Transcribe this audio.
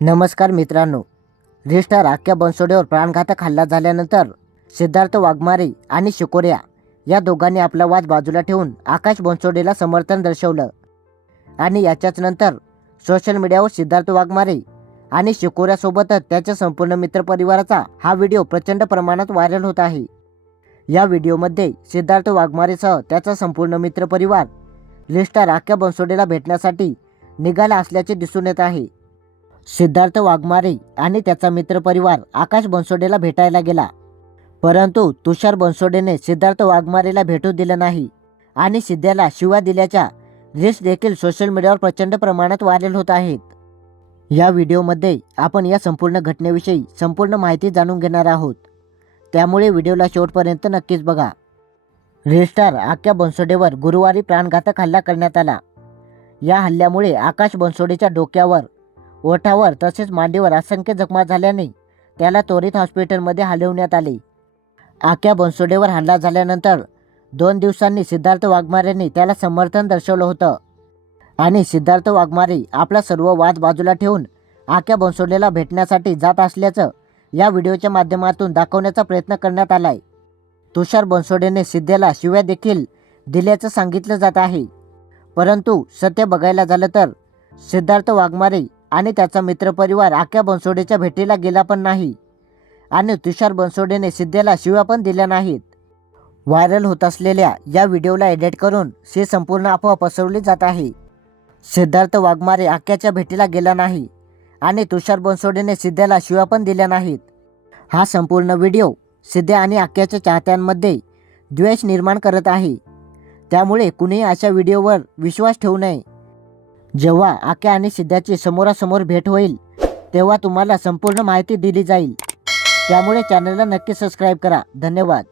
नमस्कार मित्रांनो. रिस्टार अख्ख्या बनसोडेवर प्राणघातक हल्ला झाल्यानंतर सिद्धार्थ वाघमारे आणि शिकोऱ्या या दोघांनी आपला वाद बाजूला ठेवून आकाश बनसोडेला समर्थन दर्शवलं. आणि याच्याच नंतर सोशल मीडियावर सिद्धार्थ वाघमारे आणि शिकोऱ्यासोबतच त्याच्या संपूर्ण मित्रपरिवाराचा हा व्हिडिओ प्रचंड प्रमाणात व्हायरल होत आहे. या व्हिडिओमध्ये सिद्धार्थ वाघमारेसह त्याचा संपूर्ण मित्रपरिवार लिस्टार अख्ख्या बनसोडेला भेटण्यासाठी निघाला असल्याचे दिसून येत आहे. सिद्धार्थ वाघमारे आणि त्याचा मित्रपरिवार आकाश बनसोडेला भेटायला गेला. परंतु तुषार बनसोडेने सिद्धार्थ वाघमारेला भेटू दिलं नाही आणि सिद्ध्याला शिवा दिल्याच्या रील्स देखील सोशल मीडियावर प्रचंड प्रमाणात व्हायरल होत आहेत. या व्हिडिओमध्ये आपण या संपूर्ण घटनेविषयी संपूर्ण माहिती जाणून घेणार आहोत. त्यामुळे व्हिडिओला शेवटपर्यंत नक्कीच बघा. रेस्टार आख्या बनसोडेवर गुरुवारी प्राणघातक हल्ला करण्यात आला. या हल्ल्यामुळे आकाश बनसोडेच्या डोक्यावर ओठावर तसेच मांडीवर असंख्य जखमा झाल्याने त्याला त्वरित हॉस्पिटलमध्ये हलवण्यात आले. आक्या बनसोडेवर हल्ला झाल्यानंतर दोन दिवसांनी सिद्धार्थ वाघमारेंनी त्याला समर्थन दर्शवलं होतं. आणि सिद्धार्थ वाघमारे आपला सर्व वाद बाजूला ठेवून आक्या बनसोडेला भेटण्यासाठी जात असल्याचं या व्हिडिओच्या माध्यमातून दाखवण्याचा प्रयत्न करण्यात आलाय. तुषार बनसोडेने सिद्धेला शिव्या देखील दिल्याचं सांगितलं जात आहे. परंतु सत्य बघायला झालं तर सिद्धार्थ वाघमारे आणि त्याचा मित्रपरिवार आख्या बनसोडेच्या भेटीला गेला पण नाही. आणि तुषार बनसोडेने सिद्धेला शिव्या पण दिल्या नाहीत. व्हायरल होत असलेल्या या व्हिडिओला एडिट करून सी संपूर्ण अफवा पसरवली जात आहे. सिद्धार्थ वाघमारे आख्याच्या भेटीला गेला नाही आणि तुषार बनसोडेने सिद्धेला शिव्या पण दिल्या नाहीत. हा संपूर्ण व्हिडिओ सिद्धे आणि आख्याच्या चाहत्यांमध्ये द्वेष निर्माण करत आहे. त्यामुळे कुणीही अशा व्हिडिओवर विश्वास ठेवू नये. जेव्हा आक्या आणि सिद्धाची समोरासमोर भेट होईल तेव्हा तुम्हाला संपूर्ण माहिती दिली जाईल. त्यामुळे चॅनलला नक्की सबस्क्राईब करा. धन्यवाद.